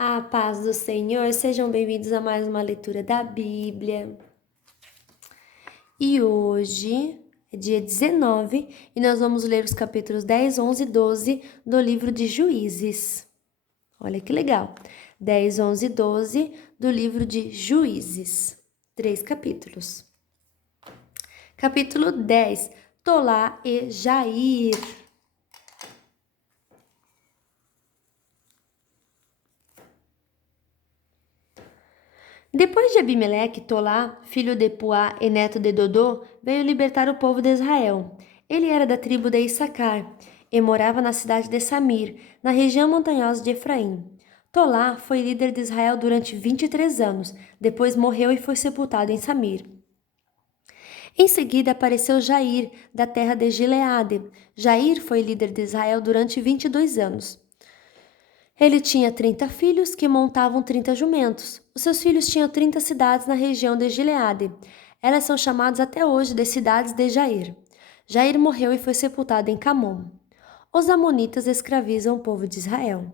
A paz do Senhor, sejam bem-vindos a mais uma leitura da Bíblia. E hoje é dia 19 e nós vamos ler os capítulos 10, 11 e 12 do livro de Juízes. Olha que legal! 10, 11 e 12 do livro de Juízes. 3 capítulos. Capítulo 10, Tolá e Jair. Depois de Abimeleque, Tolá, filho de Puá e neto de Dodô, veio libertar o povo de Israel. Ele era da tribo de Issacar e morava na cidade de Samir, na região montanhosa de Efraim. Tolá foi líder de Israel durante 23 anos, depois morreu e foi sepultado em Samir. Em seguida apareceu Jair, da terra de Gileade. Jair foi líder de Israel durante 22 anos. Ele tinha 30 filhos que montavam 30 jumentos. Os seus filhos tinham 30 cidades na região de Gileade. Elas são chamadas até hoje de cidades de Jair. Jair morreu e foi sepultado em Camom. Os amonitas escravizam o povo de Israel.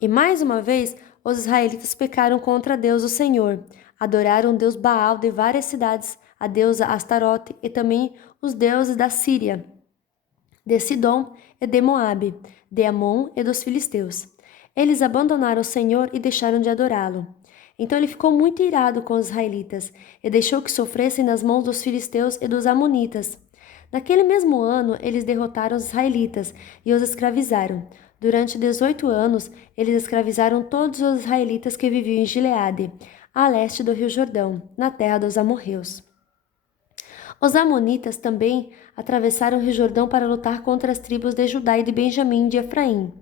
E mais uma vez, os israelitas pecaram contra Deus, o Senhor. Adoraram o deus Baal de várias cidades, a deusa Astarote e também os deuses da Síria, de Sidom e de Moabe, de Amon e dos filisteus. Eles abandonaram o Senhor e deixaram de adorá-lo. Então ele ficou muito irado com os israelitas e deixou que sofressem nas mãos dos filisteus e dos amonitas. Naquele mesmo ano, eles derrotaram os israelitas e os escravizaram. Durante 18 anos, eles escravizaram todos os israelitas que viviam em Gileade, a leste do rio Jordão, na terra dos amorreus. Os amonitas também atravessaram o rio Jordão para lutar contra as tribos de Judá e de Benjamim e de Efraim.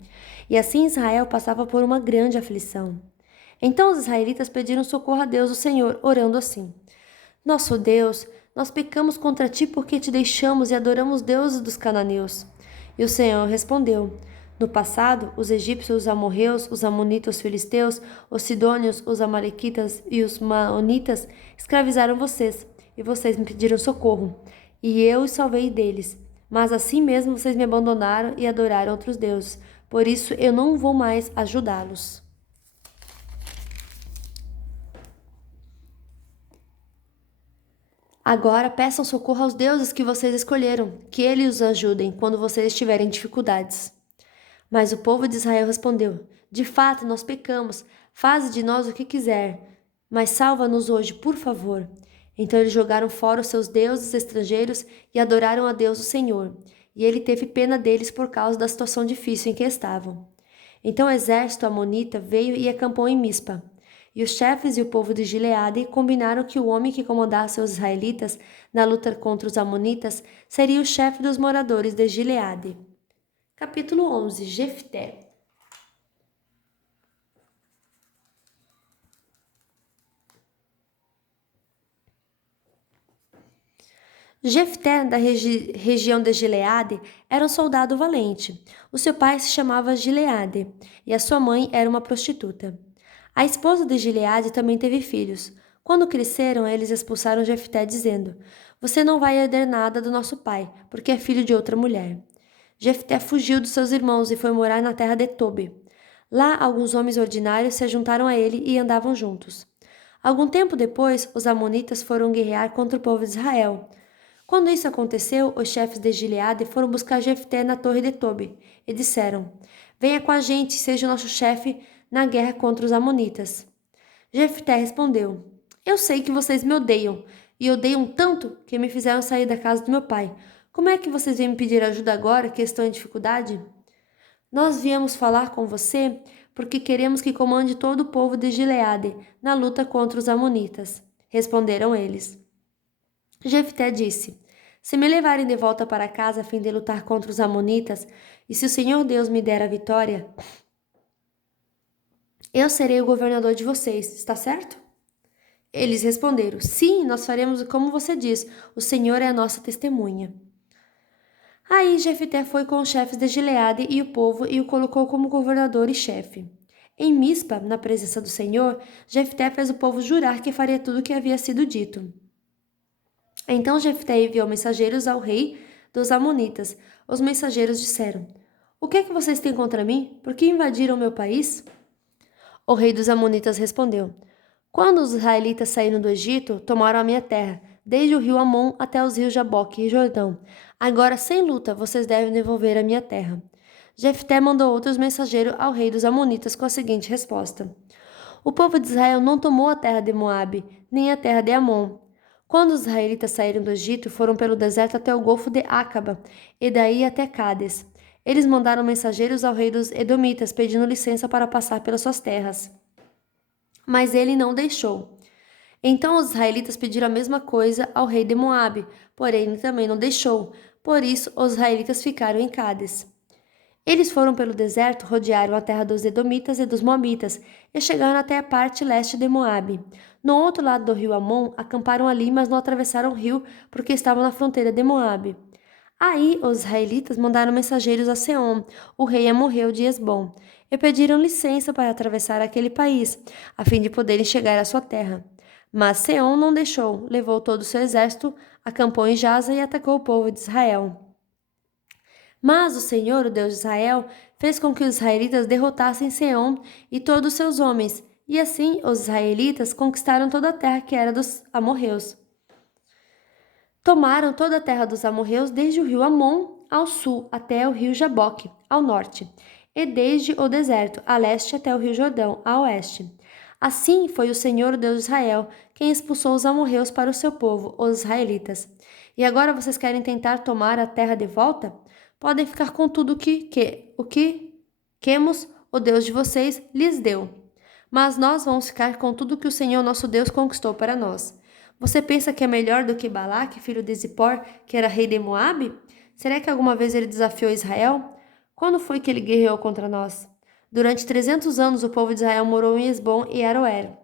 E assim Israel passava por uma grande aflição. Então os israelitas pediram socorro a Deus, o Senhor, orando assim: Nosso Deus, nós pecamos contra ti porque te deixamos e adoramos deuses dos cananeus. E o Senhor respondeu: No passado, os egípcios, os amorreus, os amonitas, os filisteus, os sidônios, os amalequitas e os maonitas escravizaram vocês, e vocês me pediram socorro, e eu os salvei deles. Mas assim mesmo vocês me abandonaram e adoraram outros deuses. Por isso eu não vou mais ajudá-los. Agora peçam socorro aos deuses que vocês escolheram, que eles os ajudem quando vocês estiverem em dificuldades. Mas o povo de Israel respondeu: De fato, nós pecamos. Faze de nós o que quiser, mas salva-nos hoje, por favor. Então eles jogaram fora os seus deuses estrangeiros e adoraram a Deus, o Senhor. E ele teve pena deles por causa da situação difícil em que estavam. Então o exército amonita veio e acampou em Mispa. E os chefes e o povo de Gileade combinaram que o homem que comandasse os israelitas na luta contra os amonitas seria o chefe dos moradores de Gileade. Capítulo 11, Jefté. Jefté, da região de Gileade, era um soldado valente. O seu pai se chamava Gileade e a sua mãe era uma prostituta. A esposa de Gileade também teve filhos. Quando cresceram, eles expulsaram Jefté, dizendo: Você não vai herder nada do nosso pai, porque é filho de outra mulher. Jefté fugiu dos seus irmãos e foi morar na terra de Tobi. Lá, alguns homens ordinários se juntaram a ele e andavam juntos. Algum tempo depois, os amonitas foram guerrear contra o povo de Israel. Quando isso aconteceu, os chefes de Gileade foram buscar Jefté na torre de Tobi e disseram: Venha com a gente, seja o nosso chefe na guerra contra os amonitas. Jefté respondeu: Eu sei que vocês me odeiam, e odeiam tanto que me fizeram sair da casa do meu pai. Como é que vocês vêm me pedir ajuda agora que estou em dificuldade? Nós viemos falar com você porque queremos que comande todo o povo de Gileade na luta contra os amonitas. Responderam eles. Jefté disse: Se me levarem de volta para casa a fim de lutar contra os amonitas, e se o Senhor Deus me der a vitória, eu serei o governador de vocês, está certo? Eles responderam: Sim, nós faremos como você diz, o Senhor é a nossa testemunha. Aí Jefté foi com os chefes de Gileade e o povo e o colocou como governador e chefe. Em Mispa, na presença do Senhor, Jefté fez o povo jurar que faria tudo o que havia sido dito. Então Jefté enviou mensageiros ao rei dos amonitas. Os mensageiros disseram: O que é que vocês têm contra mim? Por que invadiram meu país? O rei dos Amonitas respondeu: Quando os israelitas saíram do Egito, tomaram a minha terra, desde o rio Amon até os rios Jaboque e Jordão. Agora, sem luta, vocês devem devolver a minha terra. Jefté mandou outros mensageiros ao rei dos Amonitas com a seguinte resposta: O povo de Israel não tomou a terra de Moabe, nem a terra de Amon. Quando os israelitas saíram do Egito, foram pelo deserto até o golfo de Acaba, e daí até Cádiz. Eles mandaram mensageiros ao rei dos Edomitas, pedindo licença para passar pelas suas terras. Mas ele não deixou. Então os israelitas pediram a mesma coisa ao rei de Moabe, porém ele também não deixou. Por isso, os israelitas ficaram em Cádiz. Eles foram pelo deserto, rodearam a terra dos Edomitas e dos Moabitas e chegaram até a parte leste de Moabe. No outro lado do rio Amon, acamparam ali, mas não atravessaram o rio porque estavam na fronteira de Moabe. Aí os israelitas mandaram mensageiros a Seom, o rei amorreu de Hesbom, e pediram licença para atravessar aquele país, a fim de poderem chegar à sua terra. Mas Seom não deixou, levou todo o seu exército, acampou em Jaza e atacou o povo de Israel. Mas o Senhor, o Deus de Israel, fez com que os israelitas derrotassem Seom e todos os seus homens, e assim os israelitas conquistaram toda a terra que era dos amorreus. Tomaram toda a terra dos amorreus desde o rio Amon ao sul até o rio Jaboque, ao norte, e desde o deserto a leste até o rio Jordão, a oeste. Assim foi o Senhor, o Deus de Israel, quem expulsou os amorreus para o seu povo, os israelitas. E agora vocês querem tentar tomar a terra de volta? Podem ficar com tudo o que Quemos, o Deus de vocês, lhes deu. Mas nós vamos ficar com tudo que o Senhor nosso Deus conquistou para nós. Você pensa que é melhor do que Balaque, filho de Zippor, que era rei de Moabe? Será que alguma vez ele desafiou Israel? Quando foi que ele guerreou contra nós? Durante 300 anos o povo de Israel morou em Hesbom e Aroer.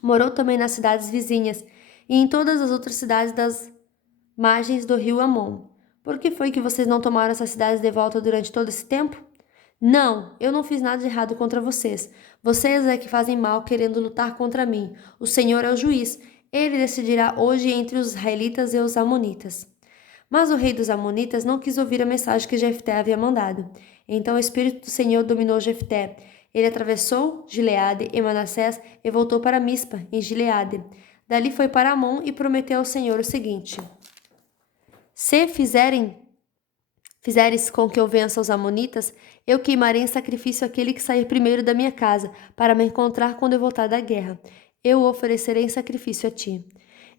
Morou também nas cidades vizinhas e em todas as outras cidades das margens do rio Amon. Por que foi que vocês não tomaram essas cidades de volta durante todo esse tempo? Não, eu não fiz nada de errado contra vocês. Vocês é que fazem mal querendo lutar contra mim. O Senhor é o juiz. Ele decidirá hoje entre os israelitas e os amonitas. Mas o rei dos amonitas não quis ouvir a mensagem que Jefté havia mandado. Então o Espírito do Senhor dominou Jefté. Ele atravessou Gileade e Manassés e voltou para Mispa, em Gileade. Dali foi para Amon e prometeu ao Senhor o seguinte: Se fizeres com que eu vença os amonitas, eu queimarei em sacrifício aquele que sair primeiro da minha casa, para me encontrar quando eu voltar da guerra. Eu o oferecerei em sacrifício a ti.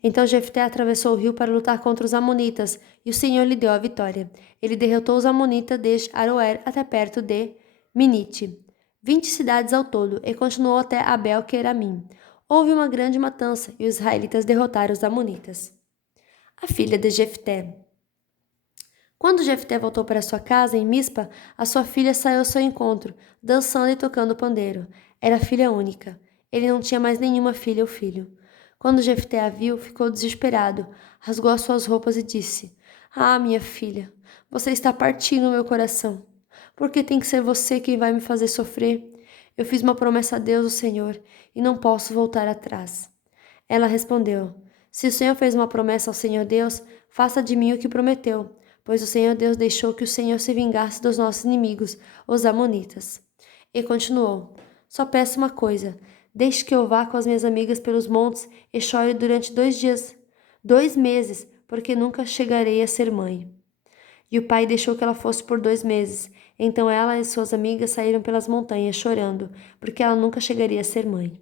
Então Jefté atravessou o rio para lutar contra os amonitas, e o Senhor lhe deu a vitória. Ele derrotou os amonitas desde Aroer até perto de Minite, 20 cidades ao todo, e continuou até Abel-Queramim. Houve uma grande matança, e os israelitas derrotaram os amonitas. A filha de Jefté. Quando Jefté voltou para sua casa, em Mispa, a sua filha saiu ao seu encontro, dançando e tocando pandeiro. Era filha única. Ele não tinha mais nenhuma filha ou filho. Quando Jefté a viu, ficou desesperado, rasgou as suas roupas e disse: Ah, minha filha, você está partindo o meu coração. Por que tem que ser você quem vai me fazer sofrer? Eu fiz uma promessa a Deus, o Senhor, e não posso voltar atrás. Ela respondeu: Se o Senhor fez uma promessa ao Senhor Deus, faça de mim o que prometeu, pois o Senhor Deus deixou que o Senhor se vingasse dos nossos inimigos, os amonitas. E continuou: Só peço uma coisa, deixe que eu vá com as minhas amigas pelos montes e chore durante 2 meses, porque nunca chegarei a ser mãe. E o pai deixou que ela fosse por 2 meses. Então ela e suas amigas saíram pelas montanhas chorando, porque ela nunca chegaria a ser mãe.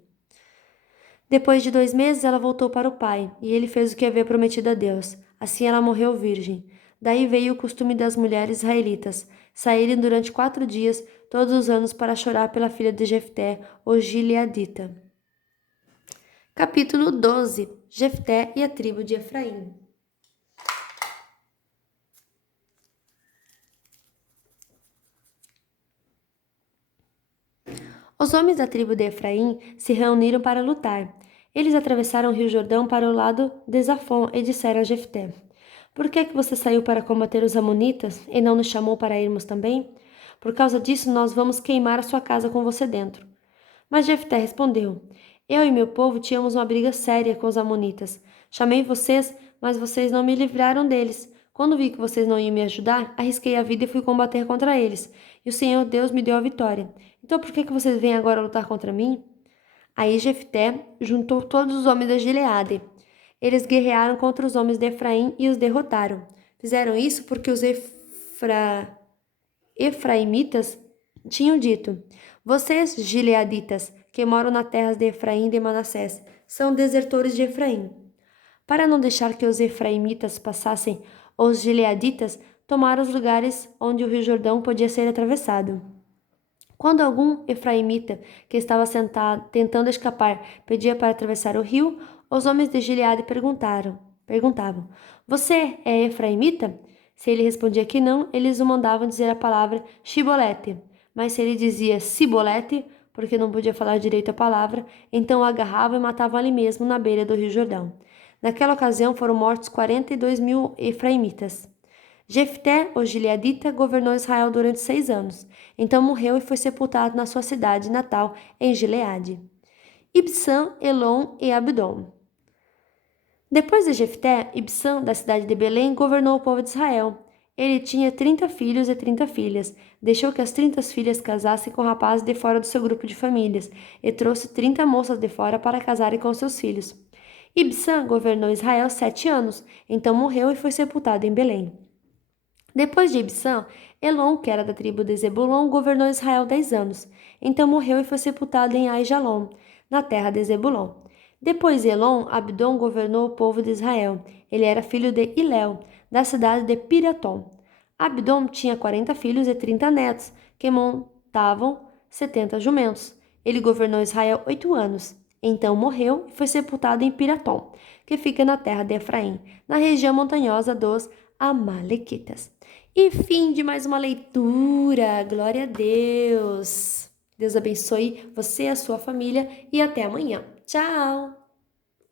Depois de 2 meses, ela voltou para o pai, e ele fez o que havia prometido a Deus. Assim ela morreu virgem. Daí veio o costume das mulheres israelitas, saírem durante 4 dias, todos os anos, para chorar pela filha de Jefté, o gileadita. Capítulo 12. Jefté e a tribo de Efraim. Os homens da tribo de Efraim se reuniram para lutar. Eles atravessaram o rio Jordão para o lado de Zafon e disseram a Jefté: Por que é que você saiu para combater os amonitas e não nos chamou para irmos também? Por causa disso, nós vamos queimar a sua casa com você dentro. Mas Jefté respondeu: Eu e meu povo tínhamos uma briga séria com os amonitas. Chamei vocês, mas vocês não me livraram deles. Quando vi que vocês não iam me ajudar, arrisquei a vida e fui combater contra eles. e o Senhor Deus me deu a vitória. Então por que vocês vêm agora lutar contra mim? Aí Jefté juntou todos os homens da Gileade. Eles guerrearam contra os homens de Efraim e os derrotaram. Fizeram isso porque os efraimitas tinham dito: Vocês, gileaditas, que moram nas terras de Efraim e de Manassés, são desertores de Efraim. Para não deixar que os efraimitas passassem, os gileaditas tomaram os lugares onde o rio Jordão podia ser atravessado. Quando algum efraimita que estava sentado tentando escapar pedia para atravessar o rio, os homens de Gileade perguntavam: Você é efraimita? Se ele respondia que não, eles o mandavam dizer a palavra Shibolete. Mas se ele dizia Sibolete, porque não podia falar direito a palavra, então o agarravam e matavam ali mesmo, na beira do rio Jordão. Naquela ocasião foram mortos 42.000 efraimitas. Jefté, o gileadita, governou Israel durante 6 anos. Então morreu e foi sepultado na sua cidade natal, em Gileade. Ibsã, Elon e Abdom. Depois de Jefté, Ibsã, da cidade de Belém, governou o povo de Israel. Ele tinha 30 filhos e 30 filhas. Deixou que as 30 filhas casassem com rapazes de fora do seu grupo de famílias e trouxe 30 moças de fora para casarem com seus filhos. Ibsã governou Israel 7 anos, então morreu e foi sepultado em Belém. Depois de Ibsã, Elon, que era da tribo de Zebulon, governou Israel 10 anos. Então morreu e foi sepultado em Aijalon, na terra de Zebulon. Depois de Elon, Abdom governou o povo de Israel. Ele era filho de Iléu, da cidade de Piratom. Abdom tinha 40 filhos e 30 netos, que montavam 70 jumentos. Ele governou Israel 8 anos. Então morreu e foi sepultado em Piratom, que fica na terra de Efraim, na região montanhosa dos Amalequitas. E fim de mais uma leitura. Glória a Deus. Deus abençoe você e a sua família e até amanhã. Tchau!